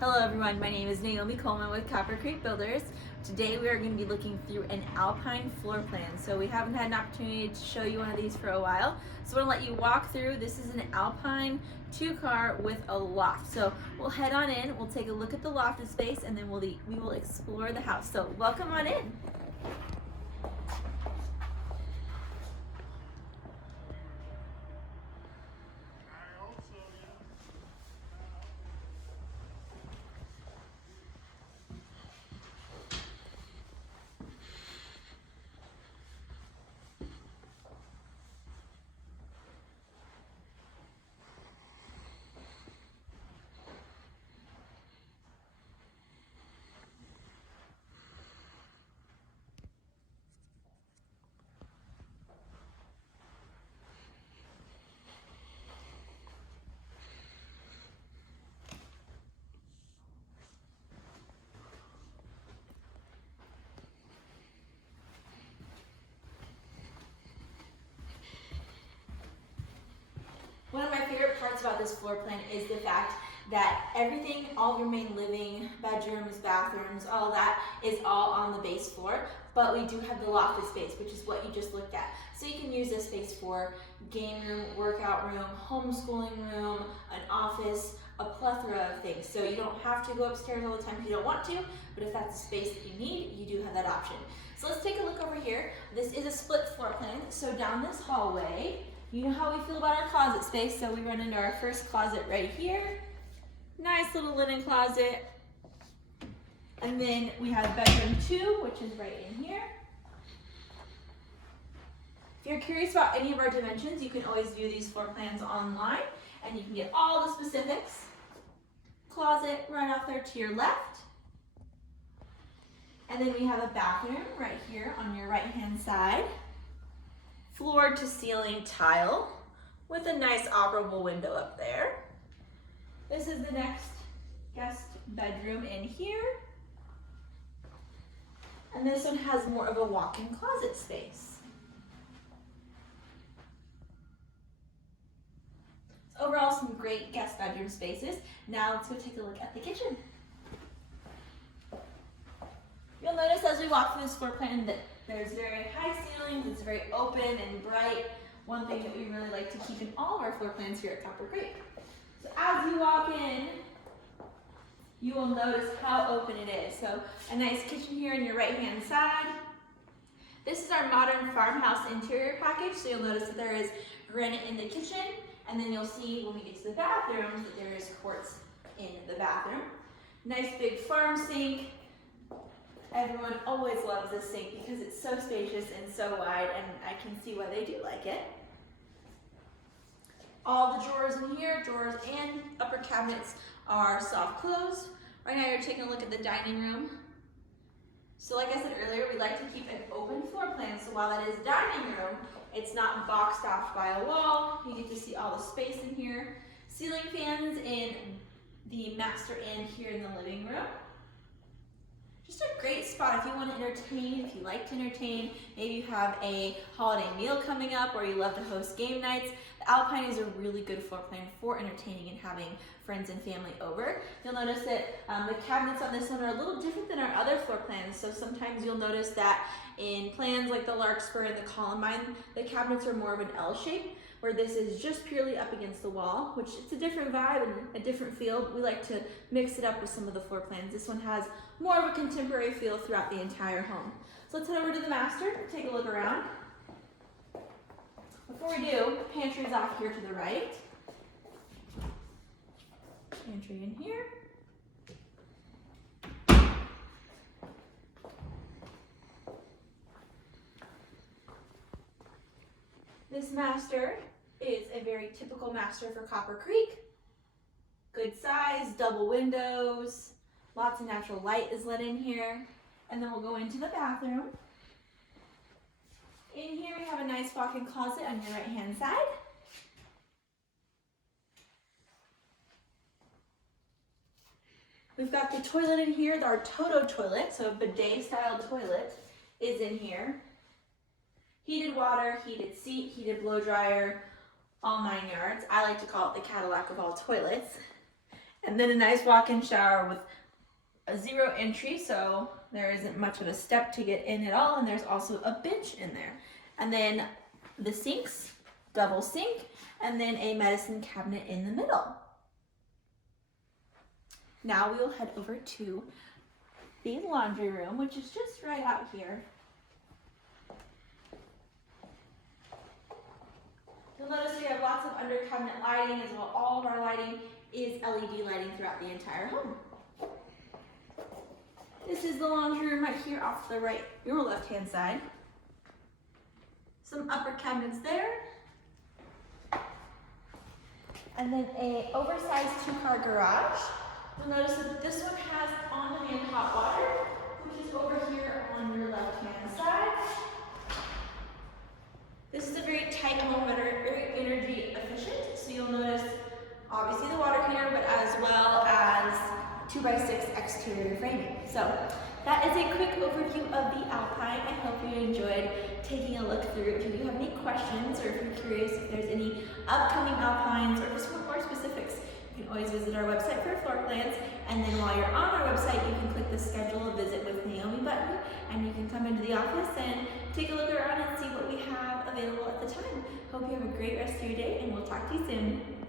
Hello everyone, my name is Naomi Coleman with Copper Creek Builders. Today we are going to be looking through an Alpine floor plan. So we haven't had an opportunity to show you one of these for a while. So I'm going to let you walk through. This is an Alpine 2-car with a loft. So we'll head on in, we'll take a look at the lofted space, and then we will explore the house. So welcome on in. One of my favorite parts about this floor plan is the fact that everything, all of your main living, bedrooms, bathrooms, all that is all on the base floor, but we do have the lofted space, which is what you just looked at. So you can use this space for game room, workout room, homeschooling room, an office, a plethora of things. So you don't have to go upstairs all the time if you don't want to, but if that's the space that you need, you do have that option. So let's take a look over here. This is a split floor plan. So down this hallway, you know how we feel about our closet space, so we run into our first closet right here. Nice little linen closet. And then we have bedroom 2, which is right in here. If you're curious about any of our dimensions, you can always view these floor plans online, and you can get all the specifics. Closet right off there to your left. And then we have a bathroom right here on your right-hand side. Floor to ceiling tile with a nice operable window up there. This is the next guest bedroom in here. And this one has more of a walk-in closet space. So overall, some great guest bedroom spaces. Now let's go take a look at the kitchen. You'll notice as we walk through this floor plan that there's very high ceilings, it's very open and bright. One thing that we really like to keep in all of our floor plans here at Copper Creek. So as you walk in, you will notice how open it is. So a nice kitchen here on your right-hand side. This is our modern farmhouse interior package. So you'll notice that there is granite in the kitchen, and then you'll see when we get to the bathrooms that there is quartz in the bathroom. Nice big farm sink. Everyone always loves this sink because it's so spacious and so wide, and I can see why they do like it. All the drawers in here, drawers and upper cabinets, are soft close. Right now you're taking a look at the dining room. So like I said earlier, we like to keep an open floor plan, so while that is dining room, it's not boxed off by a wall. You get to see all the space in here. Ceiling fans in the master and here in the living room. Just a great spot if you want to entertain, if you like to entertain, maybe you have a holiday meal coming up or you love to host game nights. The Alpine is a really good floor plan for entertaining and having friends and family over. You'll notice that the cabinets on this one are a little different than our other floor plans. So sometimes you'll notice that in plans like the Larkspur and the Columbine, the cabinets are more of an L shape, where this is just purely up against the wall, which it's a different vibe and a different feel. We like to mix it up with some of the floor plans. This one has more of a contemporary feel throughout the entire home. So let's head over to the master, take a look around. Before we do, pantry is off here to the right. Pantry in here. This master is a very typical master for Copper Creek. Good size, double windows, lots of natural light is let in here. And then we'll go into the bathroom. In here we have a nice walk-in closet on your right-hand side. We've got the toilet in here, our Toto toilet, so a bidet-style toilet is in here. Heated water, heated seat, heated blow dryer, all 9 yards. I like to call it the Cadillac of all toilets. And then a nice walk-in shower with a 0 entry, so there isn't much of a step to get in at all, and there's also a bench in there. And then the sinks, double sink, and then a medicine cabinet in the middle. Now we will head over to the laundry room, which is just right out here. You'll notice we have lots of under cabinet lighting as well. All of our lighting is LED lighting throughout the entire home. This is the laundry room right here off to the right, your left-hand side. Some upper cabinets there. And then a oversized 2-car garage. You'll notice that this one has on-demand hot water, which is over here on your left-hand side. This is a very tight home, very energy efficient. So you'll notice obviously the water heater, but as well as 2x6 exterior framing. So that is a quick overview of the Alpine. I hope you enjoyed taking a look through. If you have any questions or if you're curious if there's any upcoming Alpines or just want more specifics, you can always visit our website for floor plans. And then while you're on our website, you can click the schedule a visit with Naomi button, and you can come into the office and take a look around and see what we have available at the time. Hope you have a great rest of your day, and we'll talk to you soon.